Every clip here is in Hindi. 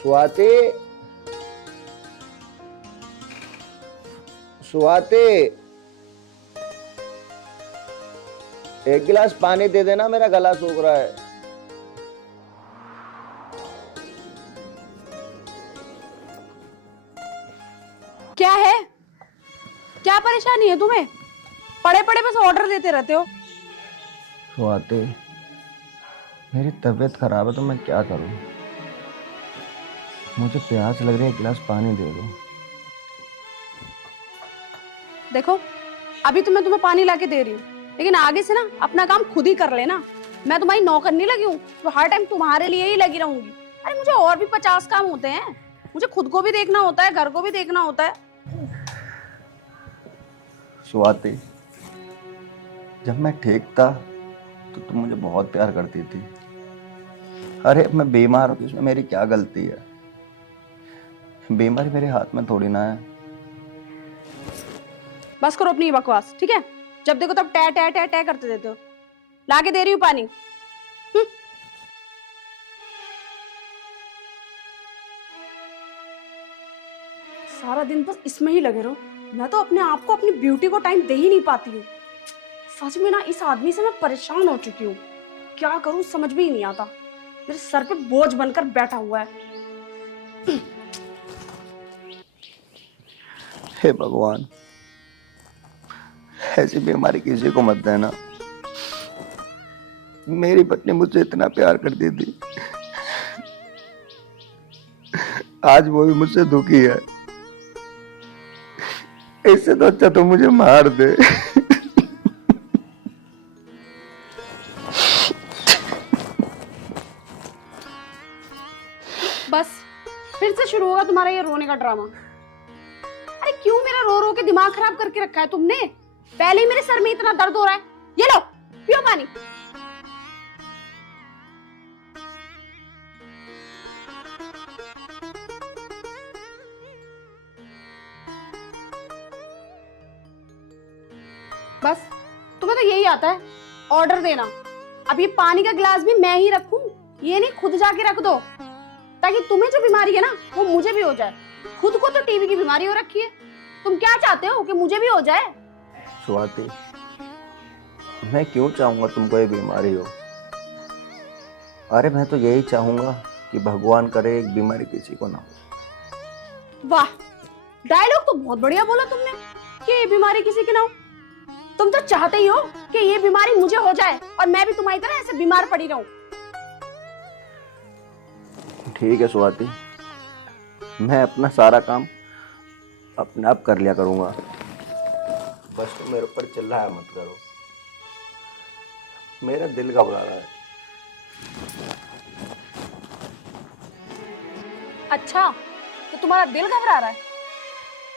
स्वाति, स्वाति, एक गिलास पानी दे देना, मेरा गला सूख रहा है। क्या है? क्या परेशानी है तुम्हें? पड़े पड़े बस ऑर्डर देते रहते हो। स्वाति, मेरी तबीयत खराब है तो मैं क्या करूं? मुझे प्यास लग रही है, एक गिलास पानी दे दो। देखो, अभी तो मैं तुम्हें पानी लाके दे रही हूँ, लेकिन आगे से ना अपना काम खुद ही कर लेना। मैं तुम्हारी नौकर नहीं लगी हूँ तो हर टाइम तुम्हारे लिए ही लगी रहूंगी। अरे मुझे और भी 50 काम होते हैं। मुझे खुद को भी देखना होता है, घर को भी देखना होता है। स्वाति, जब मैं ठीक था तो तुम मुझे बहुत प्यार करती थी। अरे अब मैं बीमार हूँ तो इसमें मेरी क्या गलती है? बीमारी मेरे हाथ में थोड़ी ना है। बस करो अपनी बकवास, ठीक है? जब देखो तब टे टे टे टे करते देते हो। लाके दे रही हूँ पानी। सारा दिन बस इसमें ही लगे रहो। मैं तो अपने आप को, अपनी ब्यूटी को टाइम दे ही नहीं पाती हूँ। सच में ना, इस आदमी से मैं परेशान हो चुकी हूँ। क्या करूँ समझ में ही नहीं आता। मेरे सर पे बोझ बनकर बैठा हुआ है। हे भगवान, ऐसी बीमारी किसी को मत देना। मेरी पत्नी मुझसे इतना प्यार करती थी, आज वो भी मुझसे दुखी है। इससे तो अच्छा तो मुझे मार दे। बस फिर से शुरू होगा तुम्हारा ये रोने का ड्रामा। अरे क्यों मेरा रो रो के दिमाग खराब करके रखा है तुमने? पहले ही मेरे सर में इतना दर्द हो रहा है। ये लो, पियो पानी। बस तुम्हें तो यही आता है, ऑर्डर देना। अब ये पानी का गिलास भी मैं ही रखूं? ये नहीं, खुद जाके रख दो, ताकि तुम्हें जो बीमारी है ना वो मुझे भी हो जाए। खुद को तो टीबी की बीमारी हो रखी है, तुम क्या चाहते हो कि मुझे भी हो जाए? स्वाति, मैं क्यों चाहूंगा तुमको ये बीमारी हो? अरे मैं तो यही चाहूंगा कि भगवान करे एक बीमारी किसी को ना हो। वाह, डायलॉग तो बहुत बढ़िया बोला तुमने कि ये बीमारी किसी की ना हो। तुम तो चाहते ही हो कि ये बीमारी मुझे हो जाए और मैं भी तुम्हारी तरह ऐसे बीमार पड़ी रहूं। ठीक है स्वाति, मैं अपना सारा काम अपने आप कर लिया करूंगा। बस तुम मेरे ऊपर चिल्लाया मत करो, मेरा दिल घबरा रहा है। अच्छा, तो तुम्हारा दिल घबरा रहा है?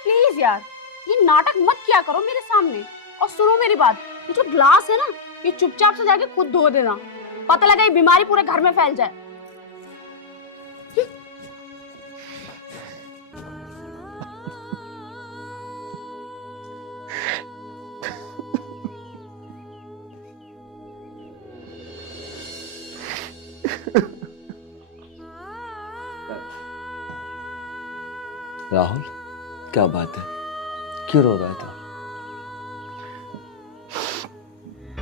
प्लीज यार, ये नाटक मत किया करो मेरे सामने। और सुनो मेरी बात, ये जो ग्लास है ना, ये चुपचाप से जाके खुद धो देना। पता लगा ये बीमारी पूरे घर में फैल जाए। राहुल, क्या बात है? क्यों रो रहा था?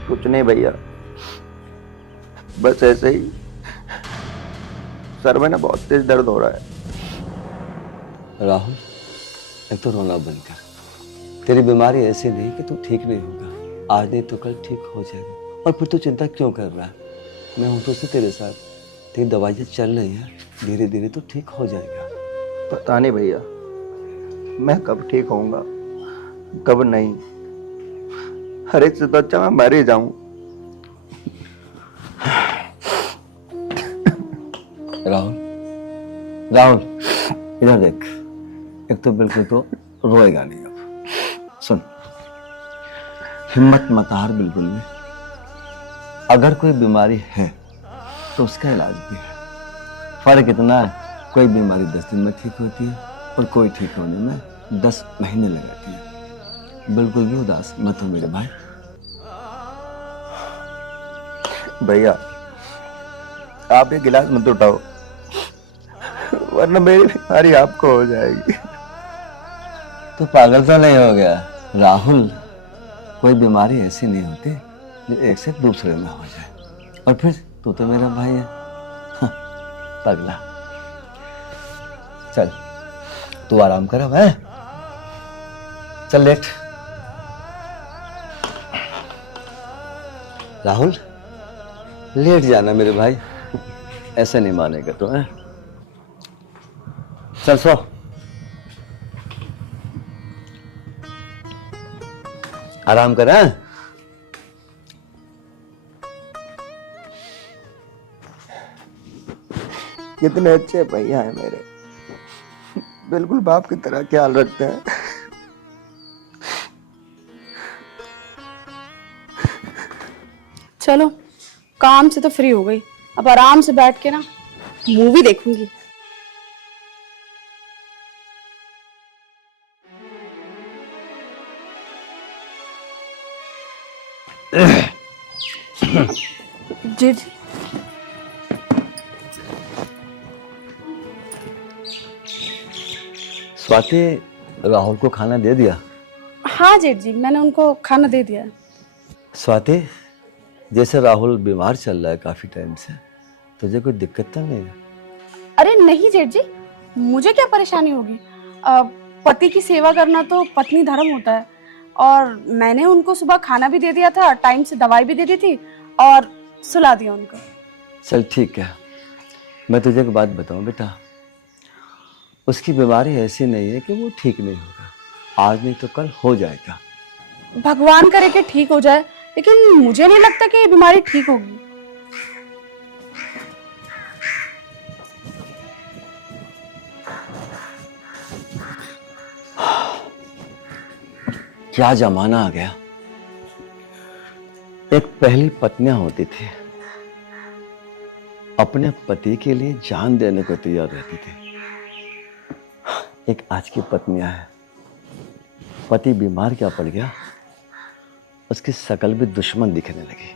कुछ नहीं भैया, बस ऐसे ही सर में ना बहुत तेज दर्द हो रहा है। राहुल, एक तो रोना बंद कर। तेरी बीमारी ऐसी नहीं कि तू ठीक नहीं होगा। आज नहीं तो कल ठीक हो जाएगा। और फिर तू चिंता क्यों कर रहा है? मैं हूं तो तेरे साथ। तेरी दवाइयाँ चल रही हैं, धीरे धीरे तो ठीक हो जाएगा। पता नहीं भैया, मैं कब ठीक होऊंगा कब नहीं। हर एक से तो अच्छा मैं मर ही जाऊं। राहुल, राहुल, इधर देख। एक तो बिल्कुल तो रोएगा नहीं अब। सुन, हिम्मत मत हार बिल्कुल भी। अगर कोई बीमारी है तो उसका इलाज भी है। फर्क इतना है, कोई बीमारी 10 दिन में ठीक होती है और कोई ठीक होने में 10 महीने लगाती है। बिल्कुल भी उदास मत हो मेरे भाई। भैया, आप ये गिलास मत उठाओ, वरना मेरी बीमारी आपको हो जाएगी। तो पागल तो नहीं हो गया राहुल? कोई बीमारी ऐसी नहीं होती जो एक से दूसरे में हो जाए। और फिर तू तो मेरा भाई है। हाँ, पगला। चल तू आराम कर अब, है? चल लेट। राहुल लेट जाना मेरे भाई, ऐसे नहीं मानेगा तो, है? चल सो। आराम कर, है? कितने अच्छे भैया हैं मेरे, बिल्कुल बाप की तरह ख्याल रखते हैं। चलो काम से तो फ्री हो गई, अब आराम से बैठ के ना मूवी देखूंगी। जी जी। स्वाति, राहुल को खाना दे दिया? हाँ जेठ जी, मैंने उनको खाना दे दिया। स्वाति, जैसे राहुल बीमार चल रहा है काफी टाइम से, तुझे कोई दिक्कत तो नहीं है? अरे नहीं जेठ जी, मुझे क्या परेशानी होगी। पति की सेवा करना तो पत्नी धर्म होता है, और मैंने उनको सुबह खाना भी दे दिया था, टाइम से दवाई भी दे दी थी और सुला दिया उनको। चल ठीक है, मैं तुझे एक बात बताऊं बेटा, उसकी बीमारी ऐसी नहीं है कि वो ठीक नहीं होगा। आज नहीं तो कल हो जाएगा। भगवान करे कि ठीक हो जाए, लेकिन मुझे नहीं लगता कि ये बीमारी ठीक होगी। क्या जमाना आ गया। एक पहली पत्नियां होती थी, अपने पति के लिए जान देने को तैयार रहती थी। एक आज की पत्नियां है, पति बीमार क्या पड़ गया, उसकी शकल भी दुश्मन दिखने लगी।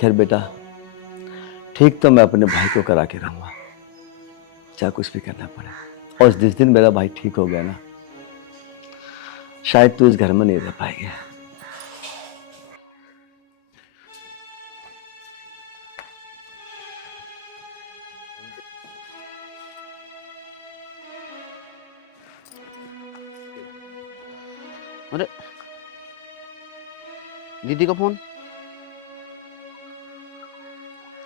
खैर बेटा, ठीक तो मैं अपने भाई को करा के रहूंगा, चाहे कुछ भी करना पड़े। और जिस दिन मेरा भाई ठीक हो गया ना, शायद तू इस घर में नहीं रह पाएगी। अरे दीदी का फोन।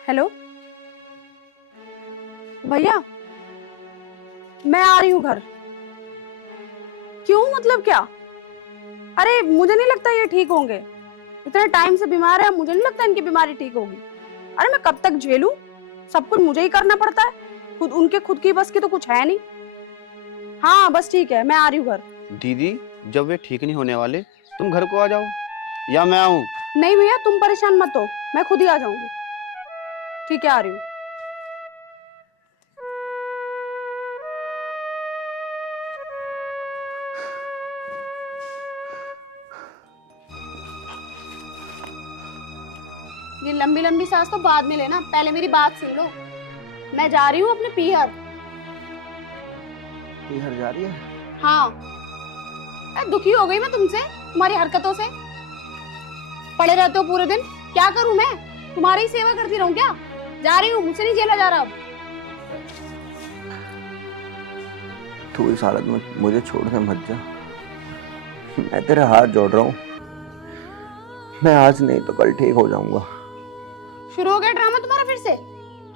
हेलो भैया, मैं आ रही हूँ घर। क्यों, मतलब क्या? अरे मुझे नहीं लगता ये ठीक होंगे, इतने टाइम से बीमार है, मुझे नहीं लगता इनकी बीमारी ठीक होगी। अरे मैं कब तक झेलूं, सब कुछ मुझे ही करना पड़ता है, खुद की बस की तो कुछ है नहीं। हाँ बस ठीक है, मैं आ रही हूँ घर। दीदी जब वे ठीक नहीं होने वाले, तुम घर को आ जाओ या मैं आऊं? नहीं भैया, तुम परेशान मत हो, मैं खुद ही आ जाऊंगी। ठीक है, आ रही हूँ। ये लंबी लंबी सांस तो बाद में लेना, पहले मेरी बात सुन लो। मैं जा रही हूँ अपने पीहर। पीहर जा रही है? हाँ, दुखी हो गई मैं तुमसे, तुम्हारी हरकतों से। पड़े रहते हो पूरे दिन, क्या करूं मैं? तुम्हारी ही सेवा करती रहूं क्या? जा रही हूँ, मुझसे नहीं झेला जा रहा अब। तू इस हालत में मुझे छोड़ के मत जा, मैं तेरे हाथ जोड़ रहा हूँ। मैं आज नहीं तो कल ठीक हो जाऊंगा। शुरू हो गया ड्रामा तुम्हारा फिर से,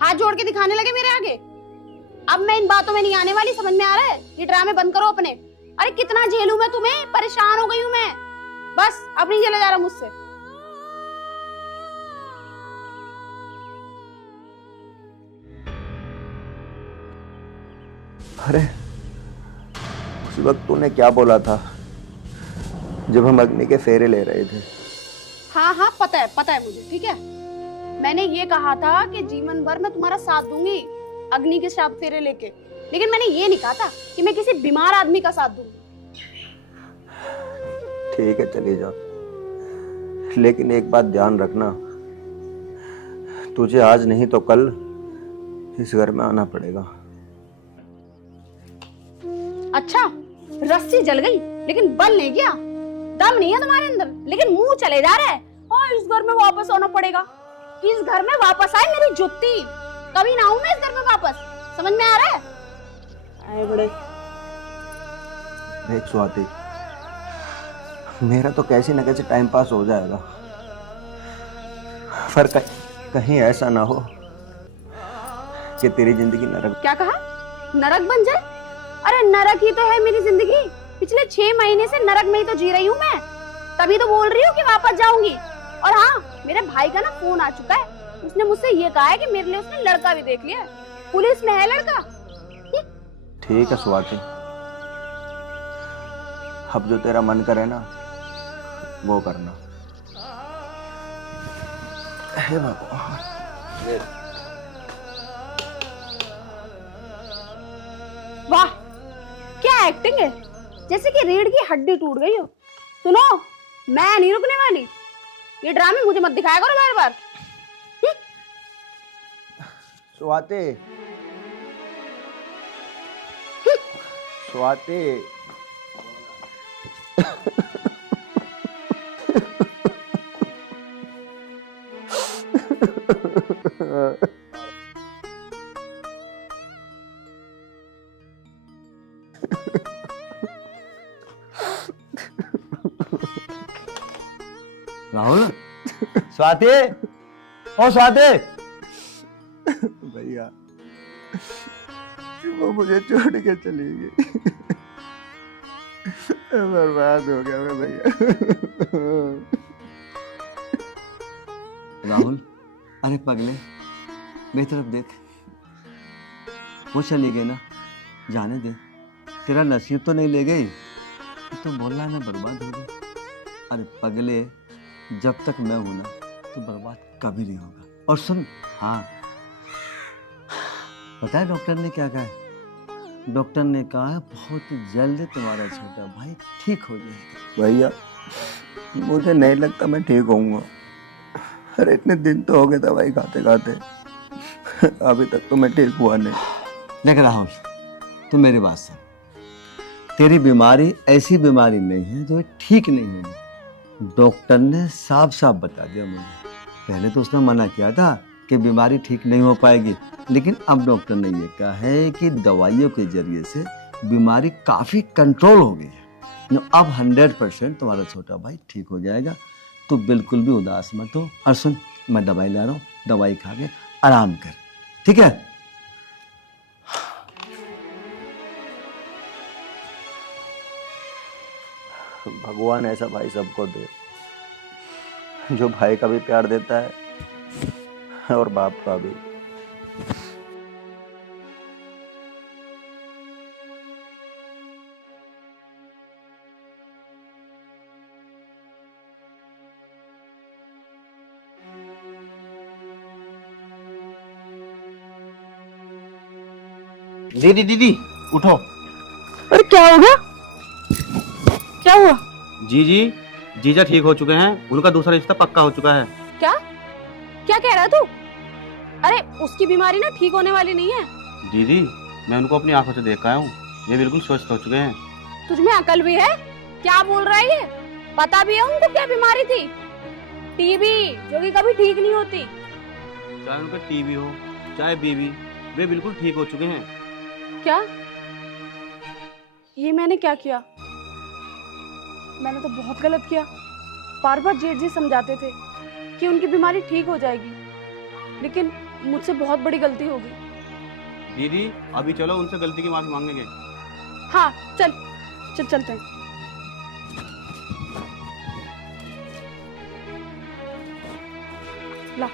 हाथ जोड़ के दिखाने लगे मेरे आगे। अब मैं इन बातों में नहीं आने वाली, समझ में आ रहा है? ये ड्रामे बंद करो अपने। अरे कितना झेलूं मैं तुम्हें, परेशान हो गई हूं मैं। बस अब नहीं झेला जा रहा मुझसे। अरे उस वक्त तूने क्या बोला था जब हम अग्नि के फेरे ले रहे थे? हाँ हाँ पता है मुझे, ठीक है। मैंने ये कहा था कि जीवन भर मैं तुम्हारा साथ दूंगी अग्नि के श्राप फेरे लेके, लेकिन मैंने ये नहीं कहा था कि मैं किसी बीमार आदमी का साथ दूंगी। ठीक है चली जा, लेकिन एक बात ध्यान रखना, तुझे आज नहीं तो कल इस घर में आना पड़ेगा। अच्छा, रस्सी जल गई लेकिन बल नहीं गया। दम नहीं है तुम्हारे अंदर लेकिन मुंह चले जा रहा है। और इस घर में वापस आना पड़ेगा। इस घर में वापस आए मेरी जुत्ती। कभी ना आऊं मैं इस घर में वापस। समझ में आ रहा है? आए बड़े। देख स्वाति, मेरा तो कैसे न कैसे टाइम पास हो जाएगा, पर कहीं ऐसा ना हो कि तेरी जिंदगी नरक। क्या कहा? नरक बन जाए? अरे नरक ही तो है मेरी जिंदगी। पिछले 6 महीने से नरक में ही तो जी रही हूँ मैं। तभी तो बोल रही हूँ कि वापस जाऊंगी। और हाँ, मेरे भाई का ना फोन आ चुका है। उसने मुझसे ये कहा है कि मेरे लिए उसने लड़का भी देख लिया है। पुलिस में है लड़का। ठीक है स्वाति, अब जो तेरा मन करे ना वो करना। हे भगवान। वाह, क्या एक्टिंग है, जैसे कि रीढ़ की हड्डी टूट गई हो। सुनो, मैं नहीं रुकने वाली। ये ड्रामे मुझे मत दिखाया करो बार बार। स्वाति, स्वाति। राहुल, स्वाति, ओ स्वाति। भैया, वो मुझे छोड़ के चली गई। बर्बाद हो गया मैं भैया। राहुल, अरे पगले, मेरी तरफ देख। वो चली गई ना, जाने दे। तेरा नसीब तो नहीं ले गई, तो बोलना ना बर्बाद हो गई। अरे पगले, जब तक मैं हूं ना तो बर्बाद कभी नहीं होगा। और सुन, हाँ, पता है डॉक्टर ने क्या कहा है? डॉक्टर ने कहा बहुत जल्द तुम्हारा छोटा भाई ठीक हो जाएगा। भैया, मुझे नहीं लगता मैं ठीक होऊंगा। अरे इतने दिन तो हो गए दवाई खाते खाते, अभी तक तो मैं ठीक हुआ नहीं। देख राहुल, तू मेरी बात सुन। तेरी बीमारी ऐसी बीमारी नहीं है जो ठीक नहीं होगी। डॉक्टर ने साफ साफ बता दिया मुझे। पहले तो उसने मना किया था कि बीमारी ठीक नहीं हो पाएगी, लेकिन अब डॉक्टर ने ये कहा है कि दवाइयों के जरिए से बीमारी काफ़ी कंट्रोल हो गई है। अब 100% तुम्हारा छोटा भाई ठीक हो जाएगा। तो बिल्कुल भी उदास मत हो। और सुन, मैं दवाई ला रहा हूँ, दवाई खा के आराम कर, ठीक है? भगवान ऐसा भाई सबको दे जो भाई का भी प्यार देता है और बाप का भी। दीदी दीदी उठो। अरे क्या हो गया? क्या हुआ? जी जी, जीजा ठीक हो चुके हैं। उनका दूसरा रिश्ता पक्का हो चुका है। क्या क्या कह रहा है तू? अरे उसकी बीमारी ना ठीक होने वाली नहीं है। दीदी, मैं उनको अपनी आंखों से देख आया हूँ। ये बिल्कुल स्वस्थ हो चुके हैं। तुझमें अकल भी है? क्या बोल रहा है ये? पता भी है उनको क्या बीमारी थी? टीबी, जो कि कभी ठीक नहीं होती। चाहे उनका टीबी हो चाहे बीवी, वे बिल्कुल ठीक हो चुके हैं। क्या? ये मैंने क्या किया? मैंने तो बहुत गलत किया। बार बार जेठ जी समझाते थे कि उनकी बीमारी ठीक हो जाएगी, लेकिन मुझसे बहुत बड़ी गलती होगी। दीदी, अभी चलो उनसे गलती की माफी मांगेंगे। हाँ चल चल चलते हैं। ला।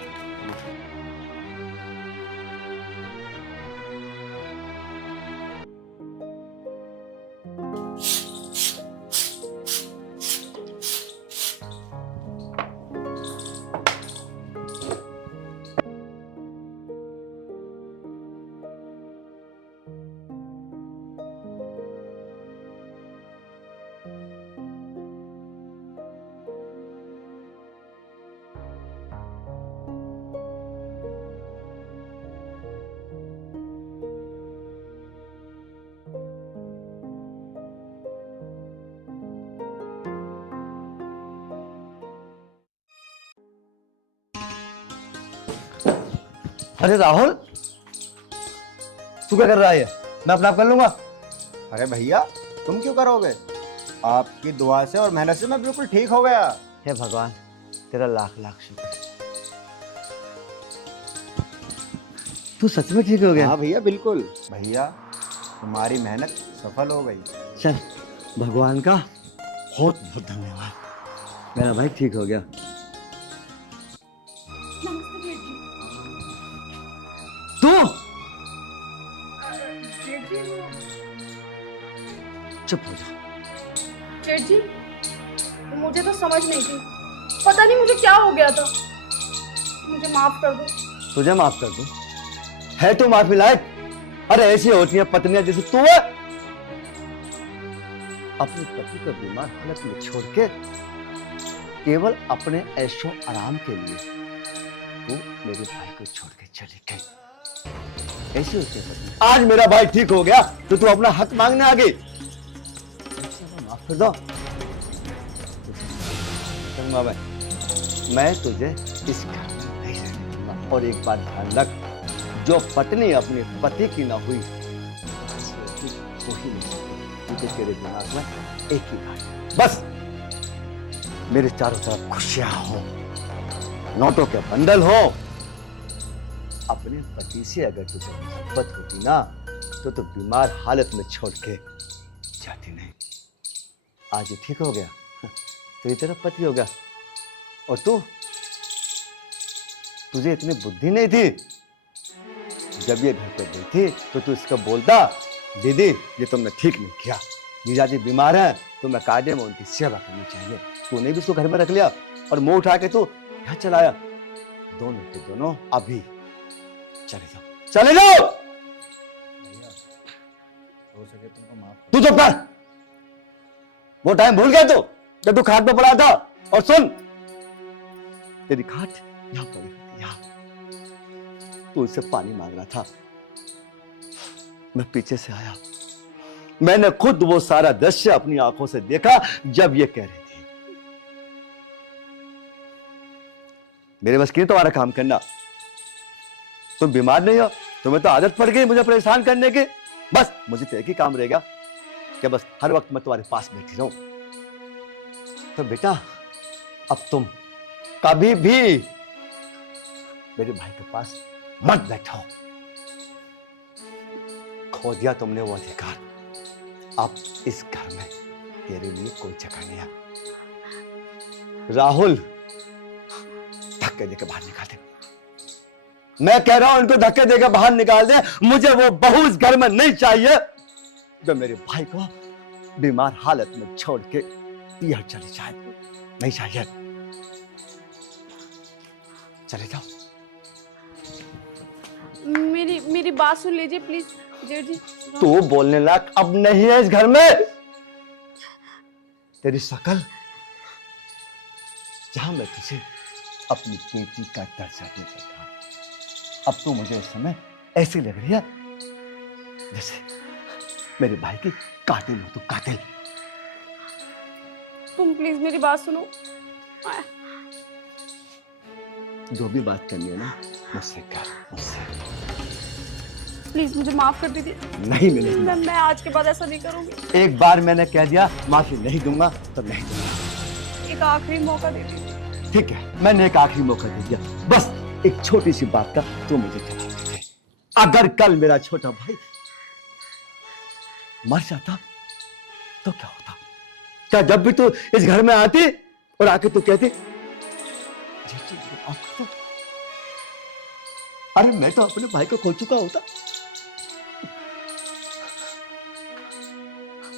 अरे राहुल, तू क्या कर रहा है? मैं अपना आप कर लूंगा। अरे भैया तुम क्यों करोगे? आपकी दुआ से और मेहनत से मैं बिल्कुल ठीक हो गया। हे भगवान, तेरा लाख लाख शुक्र। तू सच में ठीक हो गया? हाँ भैया बिल्कुल। भैया तुम्हारी मेहनत सफल हो गई। चल, भगवान का बहुत बहुत धन्यवाद। मेरा भाई ठीक हो गया। तू चुप हो जा। जेठ जी, मुझे तो समझ नहीं थी, पता नहीं मुझे क्या हो गया था। मुझे माफ कर दो। तुझे माफ कर दूं? है तू माफी लायक? अरे ऐसी होती है पत्नियां जैसे तू है। अपने पति को बीमार हालत में छोड़ के केवल अपने ऐशो आराम के लिए तू मेरे भाई को छोड़ के चली गई। ऐसी होती है पत्नी। आज मेरा भाई ठीक हो गया तो तू अपना हक मांगने आ गई। माफ कर दो। चंगा भाई, मैं तुझे इस घर में नहीं रहने दूंगा। और एक बात ध्यान रख, जो पत्नी अपने पति की ना हुई वही नहीं सकती, क्योंकि तेरे दिमाग में एक ही बात, बस मेरे चारों तरफ खुशियां हो, नोटों के बंडल हो। अपने पति से अगर तुझे मोहब्बत होती ना तो तू बीमार हालत में छोड़ के जाती नहीं। आज ये ठीक हो गया तो ये तेरा पति हो गया। और तुझे इतनी बुद्धि नहीं थी? जब ये घर पे गई थी तो तू इसका बोलता, दीदी ये तुमने ठीक नहीं किया, जीजाजी बीमार हैं तो मैं कायदे में उनकी सेवा करनी चाहिए। तूने भी उसको घर में रख लिया और मुंह उठा के तू यहाँ चलाया। दोनों के दोनों अभी चले जाओ, चले जाओ। हो सके तुमको माफ तू चुप कर। वो टाइम भूल गया तू जब तू खाट पे पड़ा था? और सुन, तेरी खाट यहाँ पड़ी थी, यहाँ। तू उससे पानी मांग रहा था, मैं पीछे से आया। मैंने खुद वो सारा दृश्य अपनी आंखों से देखा जब ये कह रही थी। मेरे बस की तुम्हारा काम करना। तुम बीमार नहीं हो, तुम्हें तो आदत पड़ गई मुझे परेशान करने की। बस मुझे तो एक ही काम रहेगा कि बस हर वक्त मैं तुम्हारे पास बैठी रहूं। तो बेटा अब तुम कभी भी मेरे भाई के पास मत बैठो। खो दिया तुमने वो अधिकार। अब इस घर में तेरे लिए कोई जगह नहीं है। राहुल, धक्के देकर बाहर निकाल दे। मैं कह रहा हूं इनको धक्के देकर बाहर निकाल दे। मुझे वो बहू इस घर में नहीं चाहिए जो मेरे भाई को बीमार हालत में छोड़ के पियर चले जाए। नहीं चाहिए। चले जाओ। मेरी बात सुन लीजिए प्लीज जेठ जी। तू बोलने लायक अब नहीं है इस घर में। तेरी शकल, जहां मैं तुझे अपनी बेटी का दर्जा देता था, अब तो मुझे इस समय ऐसी लग रही है जैसे मेरे भाई की कातिल हो। तू कातिल। तुम प्लीज मेरी बात सुनो। जो भी बात करनी है ना मुझसे कर, मुझसे। प्लीज मुझे माफ कर दीजिए। नहीं मिलेगी। मैं आज के बाद ऐसा नहीं करूंगी। एक बार मैंने कह दिया माफी नहीं दूंगा तो नहीं दूंगा। एक आखिरी मौका दे दीजिए। ठीक है, मैंने एक आखिरी मौका दे दिया। बस एक छोटी सी बात का तो मुझे जवाब दे। अगर कल मेरा छोटा भाई मर जाता तो क्या होता? क्या जब भी तू इस घर में आती और आके तू कहती जी माफ कर दो? अरे मैं तो अपने भाई को खो चुका होता।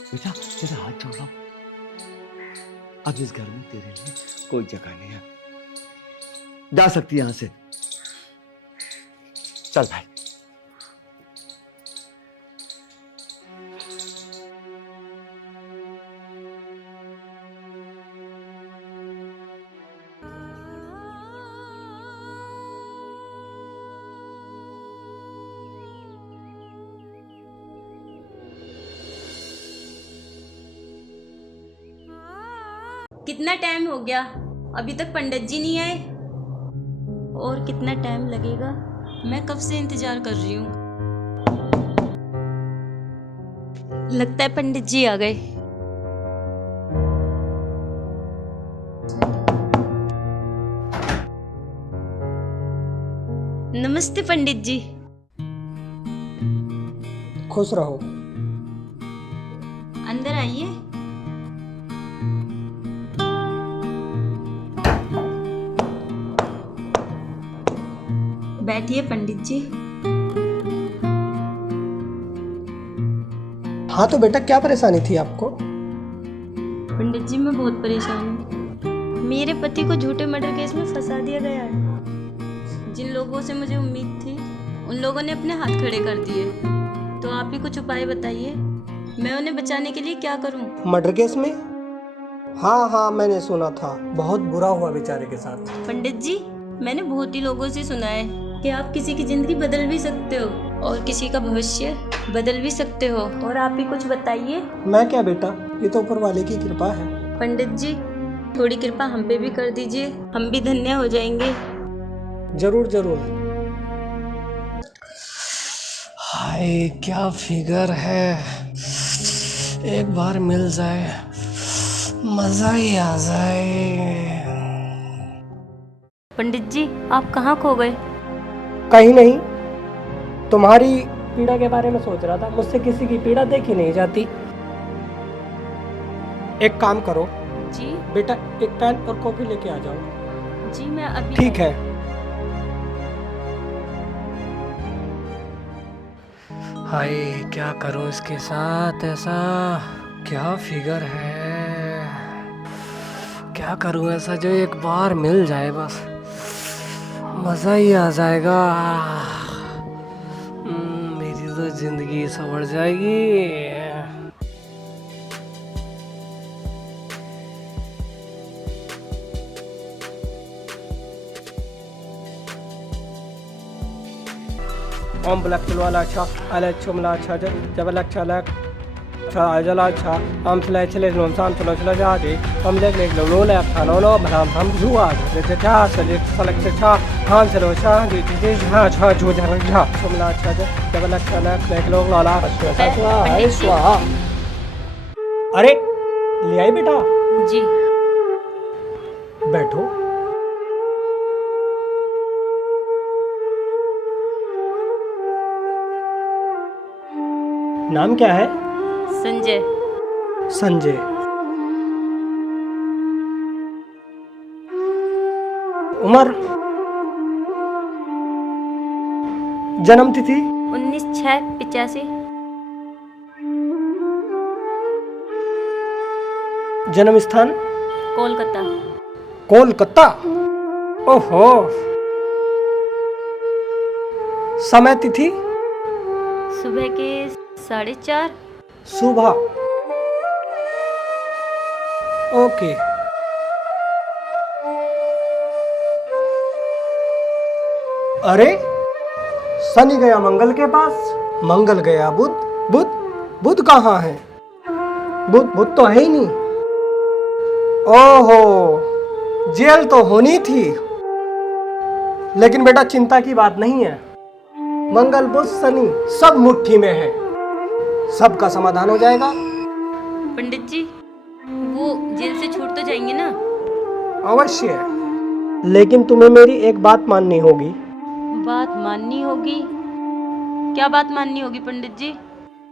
बेटा तेरे हाथ जोड़ रहा हूं, अब इस घर में तेरे लिए कोई जगह नहीं है। जा सकती है यहां से। चल भाई। कितना टाइम हो गया, अभी तक पंडित जी नहीं आए? और कितना टाइम लगेगा? मैं कब से इंतजार कर रही हूँ। लगता है पंडित जी आ गए। नमस्ते पंडित जी। खुश रहो। अंदर आइए। बैठिए पंडित जी। हाँ तो बेटा क्या परेशानी थी आपको? पंडित जी मैं बहुत परेशान हूँ। मेरे पति को झूठे मर्डर केस में फंसा दिया गया है। जिन लोगों से मुझे उम्मीद थी उन लोगों ने अपने हाथ खड़े कर दिए। तो आप ही कुछ उपाय बताइए, मैं उन्हें बचाने के लिए क्या करूँ। मर्डर केस में? हाँ मैंने सुना था, बहुत बुरा हुआ बेचारे के साथ। पंडित जी मैंने बहुत ही लोगों से सुना है कि आप किसी की जिंदगी बदल भी सकते हो और किसी का भविष्य बदल भी सकते हो। और आप ही कुछ बताइए। मैं क्या बेटा, ये तो ऊपर वाले की कृपा है। पंडित जी थोड़ी कृपा हम पे भी कर दीजिए, हम भी धन्य हो जाएंगे। जरूर जरूर। हाय क्या फिगर है, एक बार मिल जाए मजा ही आ जाए। पंडित जी आप कहाँ खो गए। कहीं नहीं, तुम्हारी पीड़ा के बारे में सोच रहा था। मुझसे किसी की पीड़ा देखी नहीं जाती। एक काम करो जी। बेटा, एक पेन और कॉपी लेके आ जाओ। जी मैं अभी। ठीक है। हाय क्या करूं इसके साथ ऐसा, क्या फिगर है, क्या करूं ऐसा जो एक बार मिल जाए बस मजा ही आ जाएगा। मेरी तो जिंदगी संवर जाएगी। ओम ब्लैक चलवाला अच्छा अले चुमला अच्छा जबल अच्छा लक अच्छा अजला अच्छा हम चले चले नोम सान चलो चलो जाते हम लेक लो ले खानो लो भराम हम जुआ जे जा चले सलक अच्छा खान चलो अच्छा जे हां अच्छा जो जा चुमला अच्छा जबल अच्छा लक लेक लो लाला अच्छा स्वाहा। अरे ले आई बेटा। जी बैठो। नाम क्या है? संजय। संजय। उम्र? जन्म तिथि? 19/6/85। जन्म स्थान? कोलकाता। कोलकाता। ओहो। समय तिथि? सुबह के 4:30। सुबह। ओके। अरे शनि गया मंगल के पास, मंगल गया बुध, बुध कहाँ है? बुध तो है ही नहीं। ओहो, जेल तो होनी थी। लेकिन बेटा चिंता की बात नहीं है, मंगल बुध शनि सब मुट्ठी में है, सबका समाधान हो जाएगा। पंडित जी वो जेल से छूट तो जाएंगे ना? अवश्य, लेकिन तुम्हें मेरी एक बात माननी होगी। बात माननी होगी? क्या बात माननी होगी पंडित जी?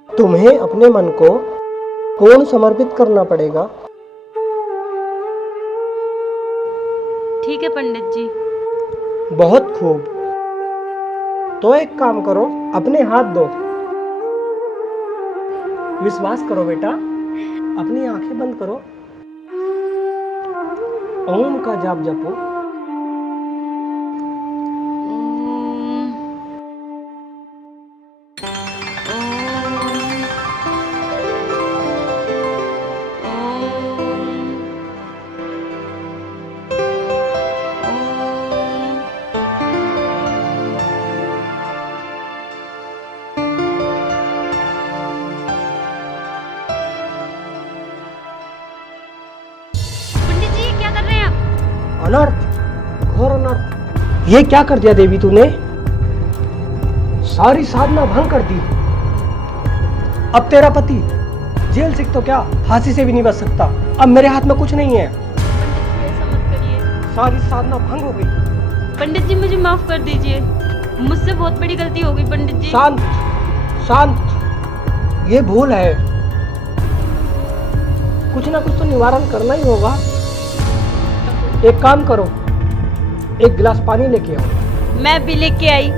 तुम्हें अपने मन को पूर्ण समर्पित करना पड़ेगा। ठीक है पंडित जी। बहुत खूब। तो एक काम करो, अपने हाथ दो, विश्वास करो बेटा, अपनी आंखें बंद करो, ओम का जाप जपो। अनर्थ, घोर अनर्थ। ये क्या कर दिया देवी तूने? सारी साधना भंग कर दी। अब तेरा पति जेल से तो क्या फांसी से भी नहीं बच सकता। अब मेरे हाथ में कुछ नहीं है। ऐसा मत करिए सारी साधना भंग हो गई। पंडित जी, मुझे माफ कर दीजिए। मुझसे बहुत बड़ी गलती हो गई पंडित जी। शांत शांत, ये भूल है। कुछ ना कुछ तो निवारण करना ही होगा। एक काम करो, एक गिलास पानी लेके आओ। मैं भी लेके आई।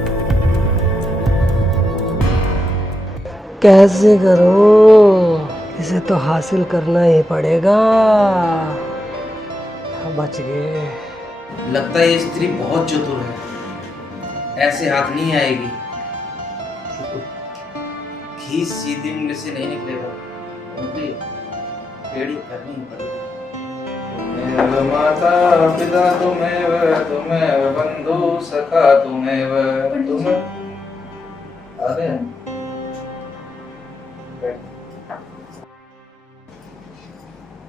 कैसे करूं? इसे तो हासिल करना ही पड़ेगा। बच गए। लगता है ये स्त्री बहुत चतुर है, ऐसे हाथ नहीं आएगी। घी सीधी उंगली से नहीं निकलेगा, उंगली टेढ़ी करनी ही पड़ेगी। तुम्हें माता पिता तुम्हें बंधु सखा तुम्हें अरे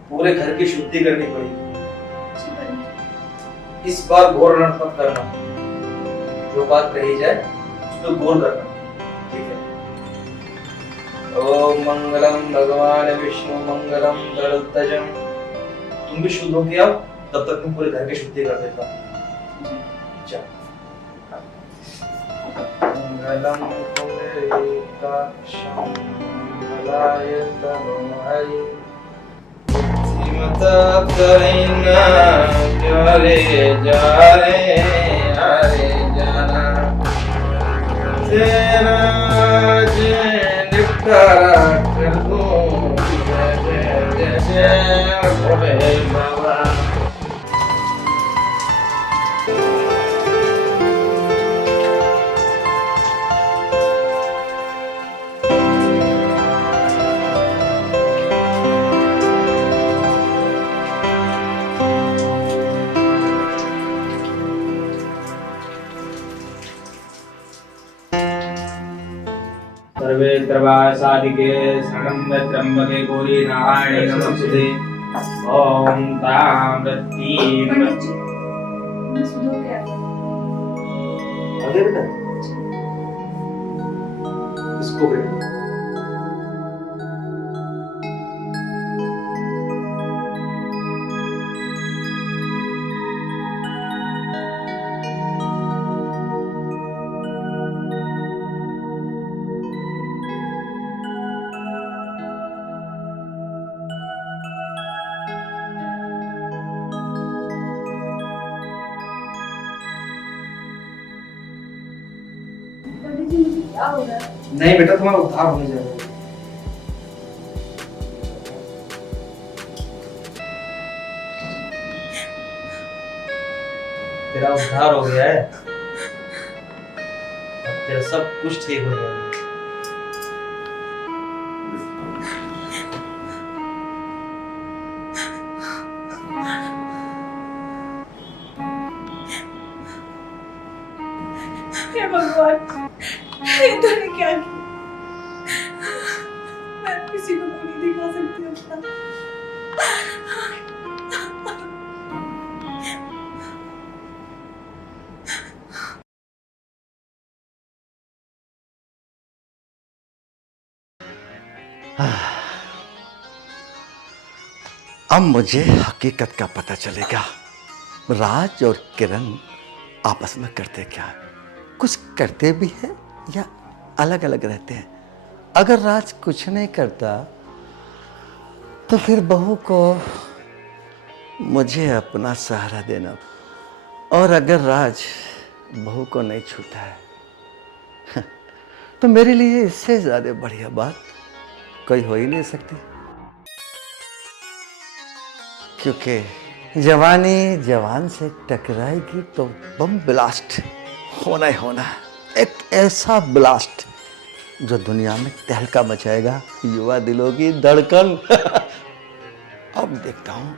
पूरे घर की शुद्धि करनी पड़ेगी। इस बार घोर अनर्थ मत करना, जो बात कही जाए उस पर गौर करना, ठीक है। ओम मंगलम भगवान विष्णु मंगलम गरुड़ध्वजम। तुम भी शुद्ध हो गया, तब तक तुम पूरे घर की शुद्धि कर देता। मंगलम पुंडरीकाक्षं मंगलाय तनोहरि करीना प्यारे जाने आरे जाना तेरा निपटारा कर दूं। जय जय जय भोले बाबा। सर्वे सर्वासादिके शरणं त्र्यंबके गौरी नारायणे नमस्ते। ओम ताम्रतीम अरे बेटा इसको बेटा नहीं बेटा, तुम्हारा उद्धार होने जा रहा है। तेरा उद्धार हो गया है, अब तेरा सब कुछ ठीक हो जाएगा। हे भगवान, ये तूने क्या किया? मैं किसी को मुंह नहीं दिखा सकती अपना। अब मुझे हकीकत का पता चलेगा, राज और किरण आपस में करते क्या है। कुछ करते भी हैं या अलग अलग रहते हैं। अगर राज कुछ नहीं करता तो फिर बहू को मुझे अपना सहारा देना, और अगर राज बहू को नहीं छूता है तो मेरे लिए इससे ज्यादा बढ़िया बात कोई हो ही नहीं सकती। क्योंकि जवानी जवान से टकराएगी तो बम ब्लास्ट होना ही होना है। एक ऐसा ब्लास्ट जो दुनिया में तहलका मचाएगा युवा दिलों की धड़कन। अब देखता हूं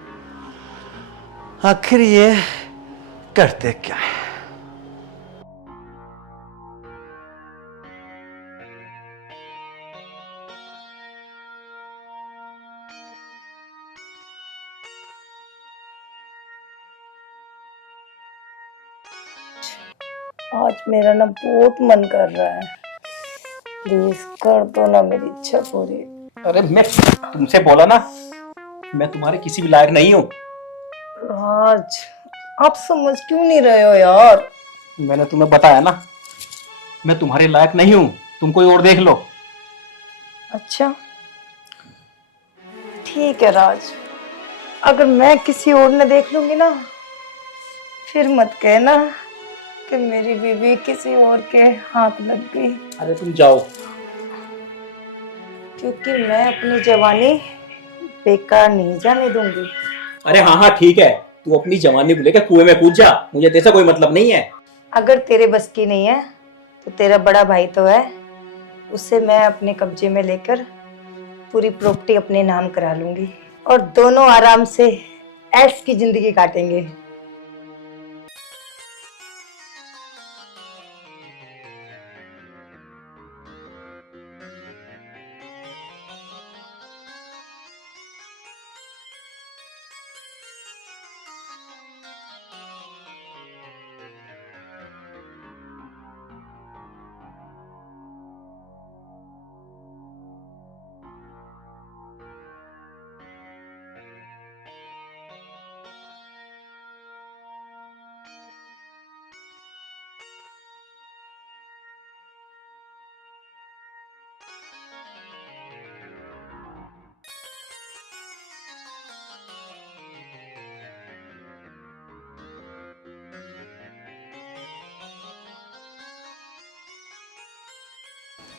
आखिर ये करते क्या है। आज मेरा ना बहुत मन कर रहा है प्लीज कर दो ना मेरी इच्छा पूरी। अरे मैं तुमसे बोला ना, मैं तुम्हारे किसी भी लायक नहीं हूँ। राज, आप समझ क्यों नहीं रहे हो यार? मैंने तुम्हें बताया ना, मैं तुम्हारे लायक नहीं हूँ, तुम कोई और देख लो। अच्छा ठीक है राज, अगर मैं किसी और ने देख लूंगी ना, फिर मत कहना कि मेरी बीवी किसी और के हाथ लग गई। अरे तुम जाओ। क्योंकि मैं अपनी जवानी बेकार नहीं जाने दूंगी। अरे हाँ हाँ ठीक है, तू अपनी जवानी को लेकर कुएं में कूद जा, मुझे तेरा कोई मतलब नहीं है। अगर तेरे बस की नहीं है तो तेरा बड़ा भाई तो है, उसे मैं अपने कब्जे में लेकर पूरी प्रॉपर्टी अपने नाम करा लूंगी और दोनों आराम से ऐश की जिंदगी काटेंगे।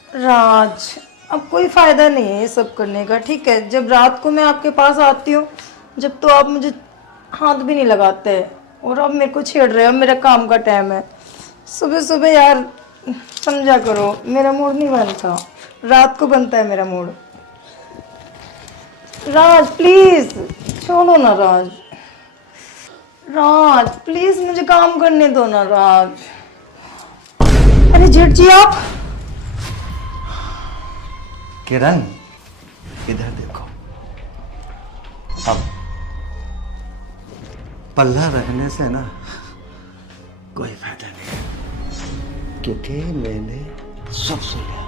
राज, अब कोई फायदा नहीं है ये सब करने का, ठीक है? जब रात को मैं आपके पास आती हूँ, जब तो आप मुझे हाथ भी नहीं लगाते और अब मेरे को छेड़ रहे हो। मेरा काम का टाइम है। सुबह सुबह यार समझा करो, मेरा मूड नहीं बनता, रात को बनता है मेरा मूड। राज प्लीज छोड़ो ना राज। राज प्लीज मुझे काम करने दो ना राज। अरे जेठ जी आप किरण, इधर देखो। अब पल्ला रखने से ना कोई फायदा नहीं है, क्योंकि मैंने सब सुन लिया।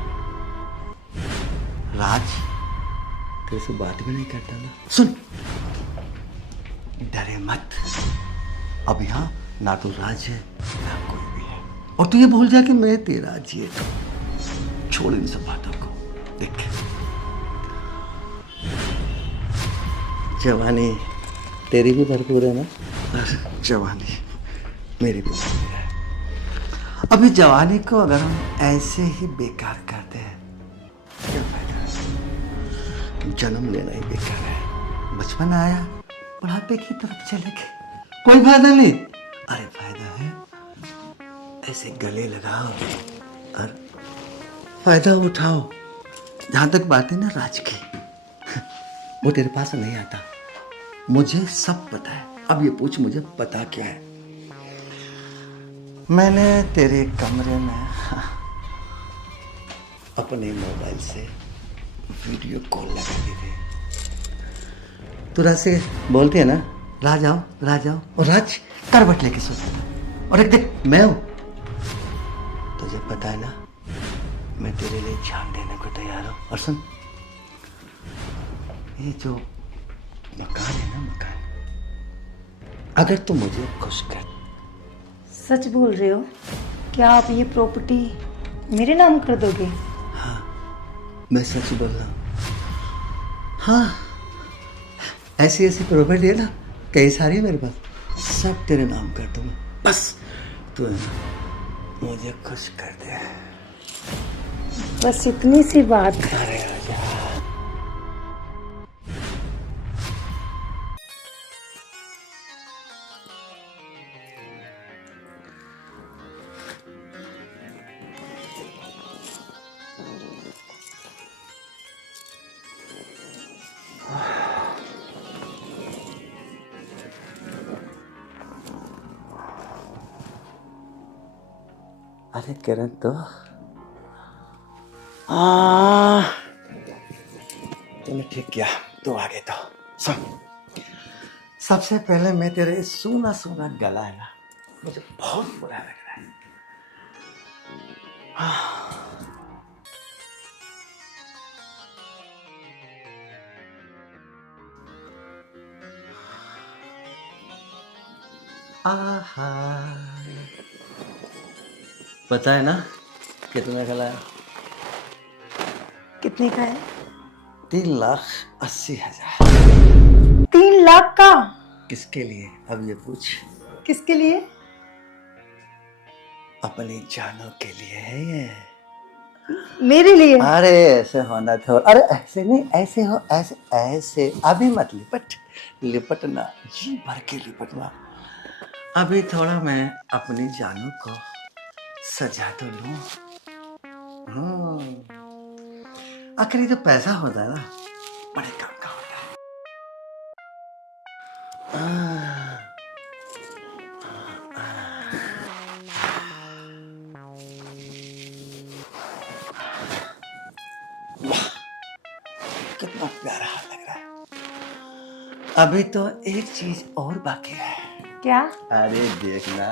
राज तेरे से बात भी नहीं करता ना। सुन, डरे मत। अब यहाँ ना तो राज है ना कोई भी है, और तू ये भूल जा कि मैं तेरा जी। छोड़ इन सब बातों को। देख, जवानी तेरी भी भरपूर है ना, और जवानी मेरी भी भरपूर है। अभी जवानी को अगर हम ऐसे ही बेकार करते हैं, क्या फायदा है? जन्म लेना ही बेकार है। बचपन आया, बुढ़ापे की तरफ चले गए, कोई फायदा नहीं। अरे फायदा है, ऐसे गले लगाओ और फायदा उठाओ। जहां तक बात है ना राज की, वो तेरे पास नहीं आता, मुझे सब पता है। अब ये पूछ, मुझे पता क्या है? मैंने तेरे कमरे में अपने मोबाइल से वीडियो कॉल लगा दी थी। तू राज से बोलती है ना, राज आओ राज आओ, और राज करवट लेके सोता था। और एक देख मैं हूं, तुझे पता है ना, मैं तेरे लिए जान देने को तैयार हूं। और सुन, ये जो मकान है ना, मकान, अगर तू मुझे खुश कर। सच बोल रहे हो? क्या आप ये प्रॉपर्टी मेरे नाम कर दोगे? हाँ, मैं सच बोल रहा हूँ। हाँ, ऐसी ऐसी प्रॉपर्टी है ना, कई सारी है मेरे पास, सब तेरे नाम कर दूंगा। बस तू मुझे खुश कर दे, बस इतनी सी बात। अरे आजा। अरे किरण, तो तूने ठीक किया, तू आ गए। तो सुन, सबसे पहले मैं तेरे सूना सूना गला है ना, मुझे बहुत बुरा लग रहा है। आहा पता है ना कितना खिलाया? कितने का है? 3,80,000। 3 लाख का? किसके लिए अब ये पूछ? किसके लिए? अपनी जानों के लिए है ये। मेरे लिए? अरे ऐसे होना था, अरे ऐसे नहीं, ऐसे हो, ऐसे ऐसे। अभी मत लिपटना, जी भर के लिपटना। अभी थोड़ा मैं अपनी जानों को सजा तो लूं। आखिर ये जो पैसा होता है ना, बड़े काम का होता है। वाह, कितना प्यारा हाल लग रहा है। अभी तो एक चीज और बाकी है। क्या? अरे देखना।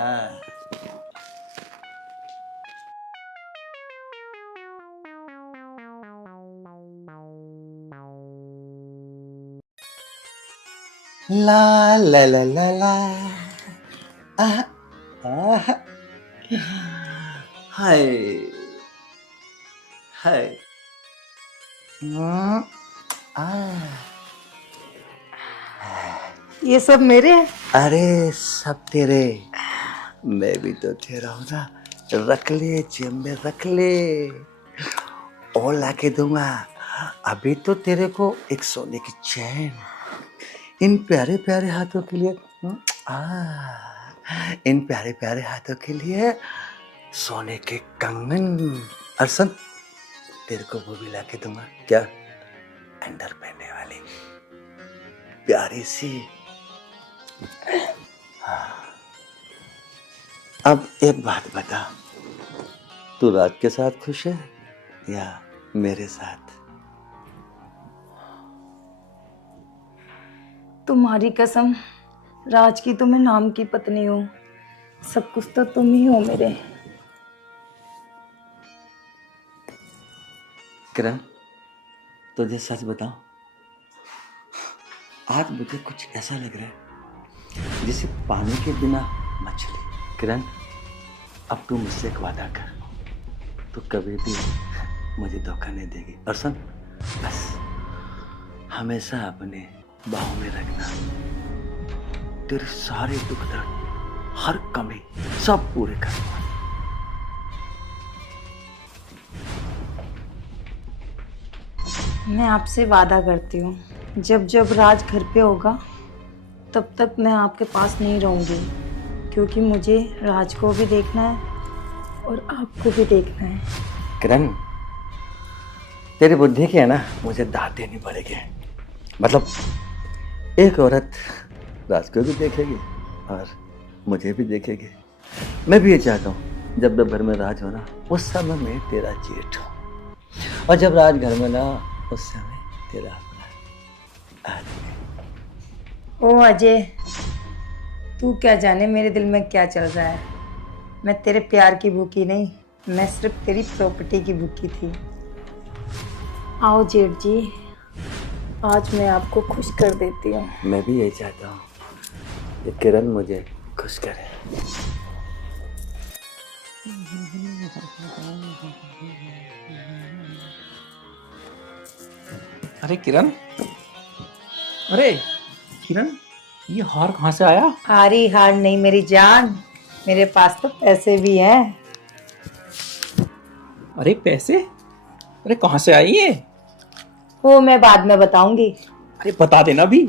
ला ला ला ला ला आह, आह, हाय हाय आह। ये सब मेरे हैं? अरे सब तेरे, मैं भी तो तेरा हूं ना। रख ले जेब में, रख ले, और लाके दूंगा। अभी तो तेरे को एक सोने की चैन, इन प्यारे प्यारे हाथों के लिए, इन प्यारे प्यारे हाथों के लिए सोने के कंगन। अरसन तेरे को वो भी लाके दूंगा। क्या? अंडर पहनने वाली प्यारी सी। अब एक बात बता, तू राज के साथ खुश है या मेरे साथ? तुम्हारी कसम, राज की तो मैं नाम की पत्नी हूँ, सब कुछ तो तुम ही हो मेरे। किरण, तुझे सच बताऊं, आज मुझे कुछ ऐसा लग रहा है जैसे पानी के बिना मछली। किरण, अब तू मुझसे एक वादा कर, तू कभी भी मुझे धोखा नहीं देगी। और सुन, बस हमेशा अपने बाहों में रखना। तेरे सारे दुख दर्द, हर कमी सब पूरे करूंगा। मैं आपसे वादा करती हूँ, जब जब राज घर पे होगा तब तक मैं आपके पास नहीं रहूँगी, क्योंकि मुझे राज को भी देखना है और आपको भी देखना है। किरण, तेरी बुद्धि की है ना, मुझे दाद देनी पड़ेगी। मतलब एक औरत राज को भी देखेगी और मुझे भी देखेगी। मैं भी ये चाहता हूँ जब जब घर में राज हो ना, उस समय मैं तेरा जेठ हूँ, और जब राज घर में ना, उस समय तेरा अपना आदमी। ओ अजय, तू क्या जाने मेरे दिल में क्या चल रहा है। मैं तेरे प्यार की भूखी नहीं, मैं सिर्फ तेरी प्रॉपर्टी की भूखी थी। आओ जेठ जी, आज मैं आपको खुश कर देती हूँ। मैं भी यही चाहता हूँ कि किरण मुझे खुश करे। अरे किरण, अरे किरण, ये हार कहाँ से आया? हारी हार नहीं मेरी जान, मेरे पास तो पैसे भी हैं। अरे पैसे? अरे कहाँ से आई ये? वो मैं बाद में बताऊंगी। अरे बता देना भी।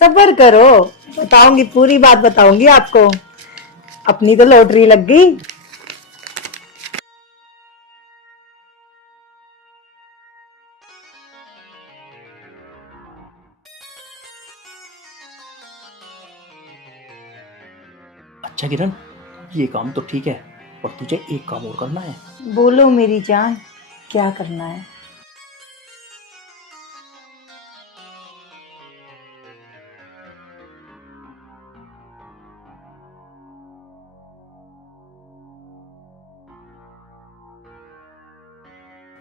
सब्र करो, बताऊंगी, पूरी बात बताऊंगी आपको। अपनी तो लॉटरी लग गई। अच्छा किरण, ये काम तो ठीक है, पर तुझे एक काम और करना है। बोलो मेरी जान, क्या करना है?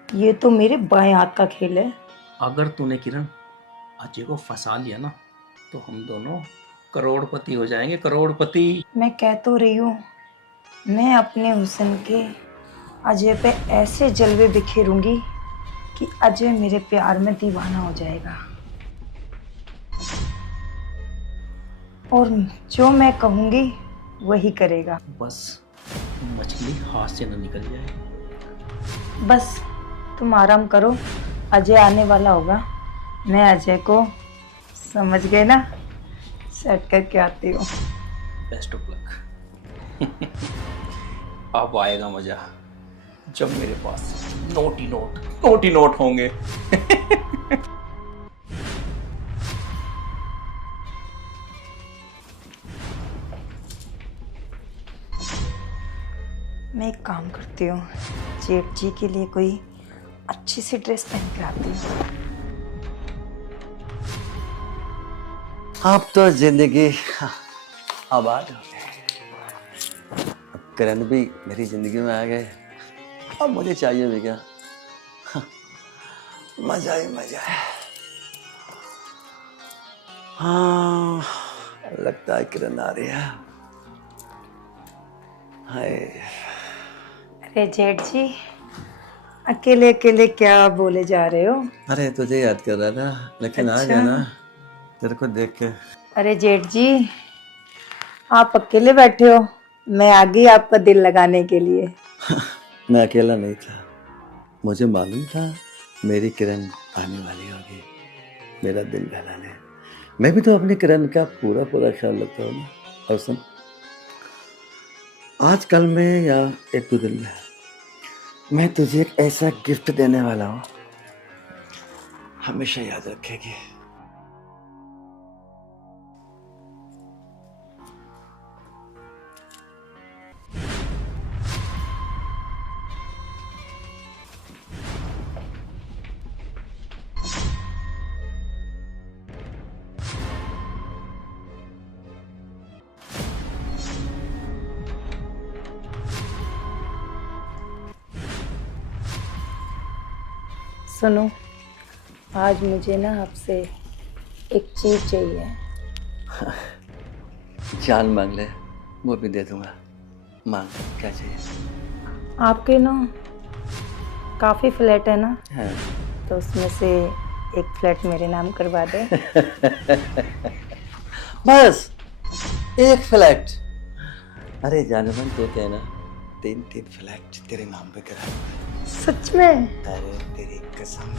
ये तो मेरे बाएं हाथ का खेल है। अगर तूने किरण अजय को फंसा लिया ना, तो हम दोनों करोड़पति हो जाएंगे, करोड़पति। मैं कह तो रही हूँ, मैं अपने हुस्न के अजय पे ऐसे जलवे बिखेरूंगी कि अजय मेरे प्यार में दीवाना हो जाएगा। और जो मैं कहूंगी वही करेगा। बस मछली हाथ से न निकल जाए। बस तुम आराम करो, अजय आने वाला होगा। मैं अजय को समझ गए ना, सेट करके आती हूँ। Best of luck. अब आएगा मजा जब मेरे पास नोट ही नोट होंगे। मैं एक काम करती हूँ, जेठ जी के लिए कोई अच्छी सी ड्रेस पहन के आती हूँ। अब तो जिंदगी आबाद हो गई। अब करण भी मेरी जिंदगी में आ गए। अब मुझे चाहिए भी क्या? मजा ही मजा है। हाँ, लगता है किरण आ रही है। हाय, अरे जेठ जी, अकेले अकेले क्या बोले जा रहे हो? अरे तुझे याद कर रहा था, लेकिन आ अच्छा। गया ना तेरे को देख के। अरे जेठ जी, आप अकेले बैठे हो, मैं आ गई आपका दिल लगाने के लिए। मैं अकेला नहीं था, मुझे मालूम था मेरी किरण आने वाली होगी मेरा दिल बहलाने। मैं भी तो अपनी किरण का पूरा पूरा ख्याल रखता हूँ ना। और सुन, आज कल में या एक दो दिन में मैं तुझे एक ऐसा गिफ्ट देने वाला हूँ, हमेशा याद रखेगी। सुनो, आज मुझे ना आपसे एक चीज चाहिए। जान मांग ले, वो भी दे दूंगा। मांग, क्या चाहिए? आपके ना काफी फ्लैट है ना, हाँ। तो उसमें से एक फ्लैट मेरे नाम करवा दे। बस एक फ्लैट? अरे जानवन, तो कहना 3-3 फ्लैट तेरे नाम पे करा दूंगा। सच में? अरे तेरी कसम,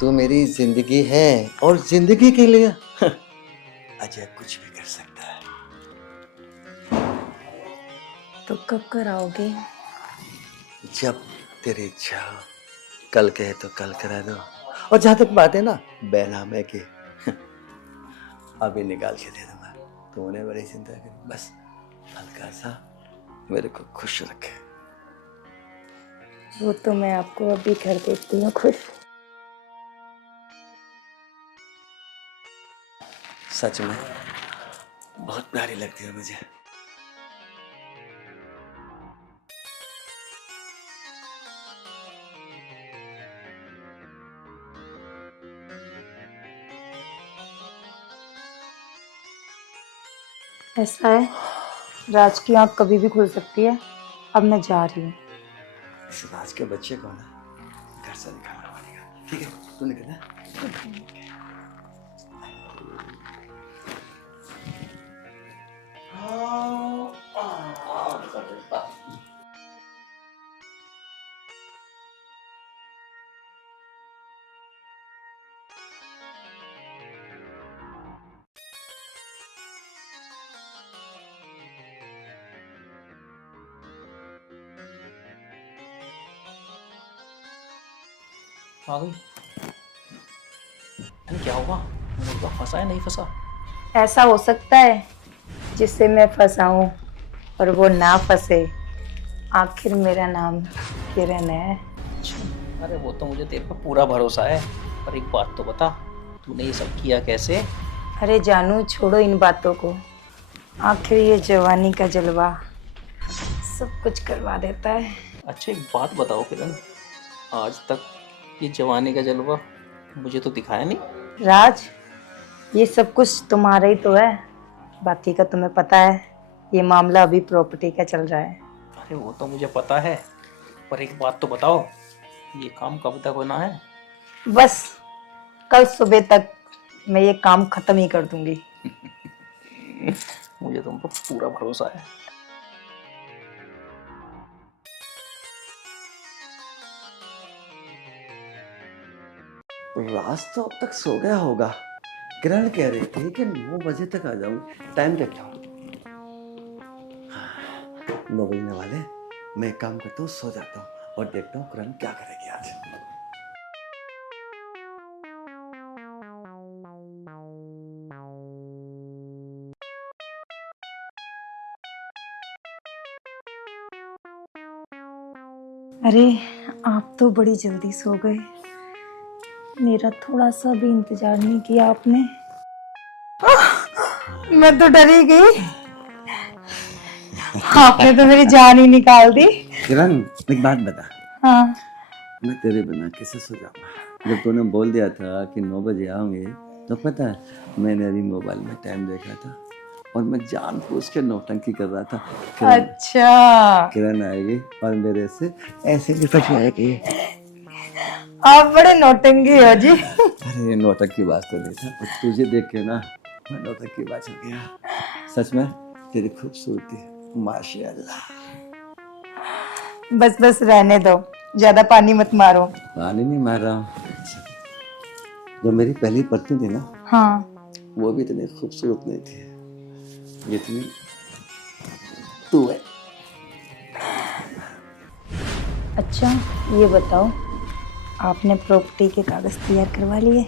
तू मेरी जिंदगी है और जिंदगी के लिए अजय कुछ भी कर सकता है। तो कब कराओगे? जब तेरी इच्छा हो। कल कहे तो कल करा दो। और जहां तक बात है ना बेनामे की, अभी निकाल के दे दूंगा। तूने बड़ी चिंता करी, बस हल्का सा मेरे को खुश रखे। वो तो मैं आपको अभी कर देती हूँ खुश। सच में बहुत प्यारी लगती है मुझे। ऐसा है, राज की आँख कभी भी खुल सकती है। अब मैं जा रही हूँ। इस राज के बच्चे को ना घर से निकालना पड़ेगा। ठीक है, तू निकल ना। आ गई। अरे क्या हुआ, मुर्गा फंसा है नहीं फंसा? ऐसा हो सकता है जिससे मैं फंसाऊं और वो ना फंसे। आखिर मेरा नाम किरण है। अच्छा, अरे वो तो मुझे तेरे पर पूरा भरोसा है, पर एक बात तो बता, तूने ये सब किया कैसे? अरे जानू, छोड़ो इन बातों को। आखिर ये जवानी का जलवा सब कुछ करवा देता है। अच्छा एक बात बताओ किरण, आज तक ये जवानी का जलवा मुझे तो दिखाया नहीं। राज, ये सब कुछ तुम्हारा ही तो है, बाकी का तुम्हें पता है। ये मामला अभी प्रॉपर्टी का चल रहा है। अरे वो तो मुझे पता है, पर एक बात तो बताओ, ये काम कब तक होना है? बस कल सुबह तक मैं ये काम खत्म ही कर दूंगी। मुझे तुम पर पूरा भरोसा है। राज तो अब तक सो गया होगा। किरण कह रही थी कि 9 बजे तक आ जाऊंगी। टाइम देखता हूँ, 9 बजने वाले। मैं एक काम करता हूँ, सो जाता हूँ और देखता हूँ किरण क्या करेगी आज। अरे आप तो बड़ी जल्दी सो गए, मेरा थोड़ा सा भी इंतजार नहीं किया आपने। मैं तो डरी गई, आपने तो मेरी जान ही निकाल दी। किरण एक बात बता, हाँ मैं तेरे बिना कैसे सो जाऊंगा? जब तूने बोल दिया था कि 9 बजे आऊंगे, तो पता है मैंने अभी मोबाइल में टाइम देखा था और मैं जानबूझ के नौटंकी कर रहा था। अच्छा, किरण आएगी और मेरे से ऐसे लिपटेगी। आप बड़े नौटंकी हो जी। अरे नौटंकी की बात तो नहीं था, पर तुझे देख के ना मैं नौटंकी बात हो गया। सच में तेरी खूबसूरती माशाअल्लाह। बस बस रहने दो, ज्यादा पानी मत मारो। पानी नहीं मार रहा हूँ। जो मेरी पहली पत्नी थी ना, हाँ वो भी इतनी खूबसूरत नहीं थी जितनी तू है। अच्छा ये बताओ, आपने प्रॉपर्टी के कागज तैयार करवा लिए?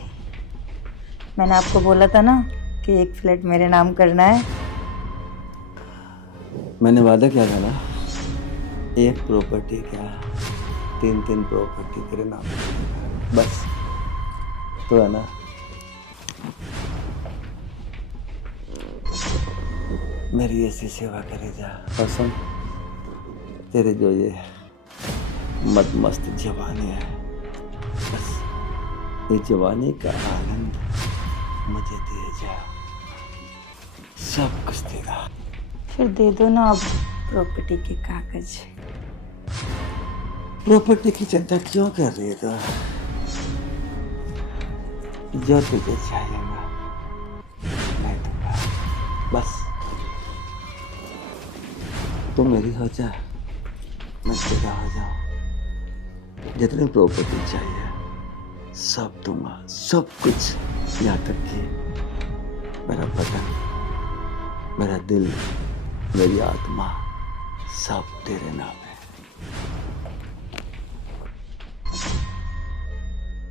मैंने आपको बोला था ना कि एक फ्लैट मेरे नाम करना है। मैंने वादा किया था ना, एक प्रॉपर्टी क्या 3 प्रॉपर्टी तेरे नाम पे। बस तो है ना। मेरी ऐसी सेवा करे जा। और सुन, तेरे जो ये मद मस्त जवानी है, बस ये जवानी का आनंद मुझे दे जा, सब कुछ देगा। फिर दे दो ना अब प्रॉपर्टी के कागज। प्रॉपर्टी की चिंता क्यों कर रही है तो? जो तुझे चाहिए ना मैं दूंगा। बस तू मेरी हो जा, मैं तेरा हो जाऊं। जितनी प्रॉपर्टी चाहिए सब दूंगा, सब कुछ। यहाँ तक कि मेरा बदन, मेरा दिल, मेरी आत्मा सब तेरे नाम है।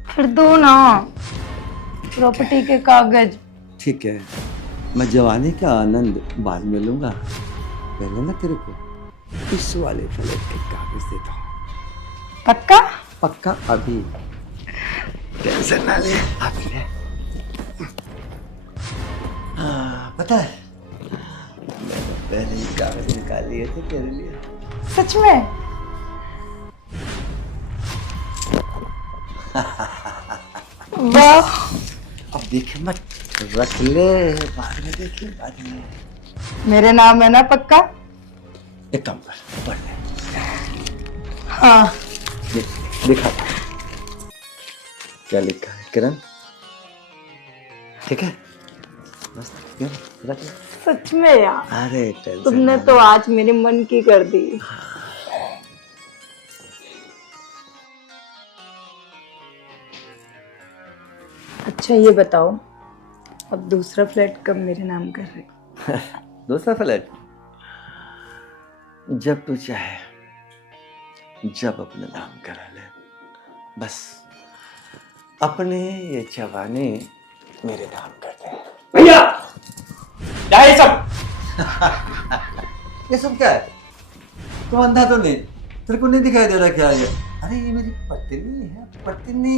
फिर दो ना प्रॉपर्टी के कागज। ठीक है, मैं जवानी का आनंद बाद में लूंगा, पहले ना तेरे को इस वाले फ्लैट के कागज देता हूँ। पक्का? पक्का अभी, टेंशन ना ले, अभी ले। हाँ, पता है मैंने पहले ही कागज निकाल लिए थे तेरे लिए। सच में? वाह। अब देखे मत, रख ले, बाद में देखे, बाद में। मेरे नाम है ना पक्का? एक काम कर, पढ़ ले। हाँ दिखा क्या लिखा है किरण? ठीक है, बस रख ले। सच में यार, अरे टेंशन तुमने तो आज मेरे मन की कर दी। अच्छा ये बताओ, अब दूसरा फ्लैट कब मेरे नाम कर रहे? दूसरा फ्लैट जब तू चाहे, जब अपने नाम करा ले। बस अपने ये जवानी मेरे नाम कर दे। भैया क्या है सब? ये सब क्या है? तू अंधा तो नहीं? तेरे को नहीं दिखाई दे रहा क्या ये? अरे ये मेरी पत्नी है, पत्नी।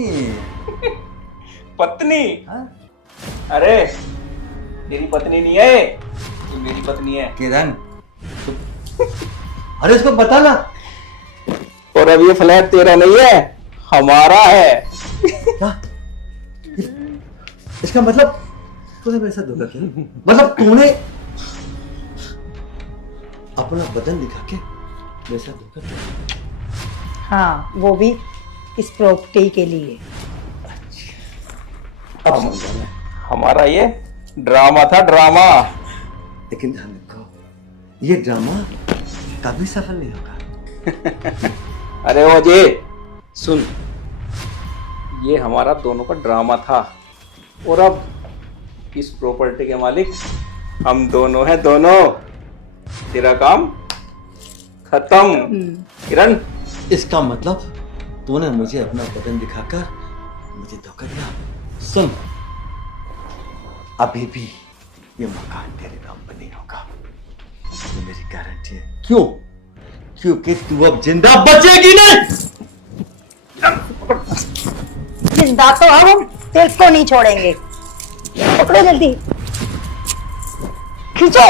पत्नी? हाँ? अरे तेरी पत्नी नहीं है, ये मेरी पत्नी है। किरण, अरे इसको बता ना। और अब ये फ्लैट तेरा नहीं है, हमारा है। क्या? इसका मतलब तूने मेरे साथ धोखा किया? मतलब तूने अपना बदन दिखा के मेरे साथ धोखा किया? हाँ, वो भी इस प्रॉपर्टी के लिए। अब समझा मैं। हमारा ये ड्रामा था, ड्रामा। लेकिन ध्यान रखो, ये ड्रामा कभी सफल नहीं होगा। अरे ओ जे सुन, ये हमारा दोनों का ड्रामा था और अब इस प्रॉपर्टी के मालिक हम दोनों हैं, दोनों। तेरा काम खत्म किरण। इसका मतलब तूने मुझे अपना बदन दिखाकर मुझे धोखा दिया। सुन, अभी भी ये मकान तेरे नाम पर नहीं होगा, ये मेरी गारंटी है। क्यों? क्योंकि तू अब जिंदा बचेगी नहीं। जिंदा तो हम तेरे को नहीं छोड़ेंगे। पकड़ो जल्दी, खींचो।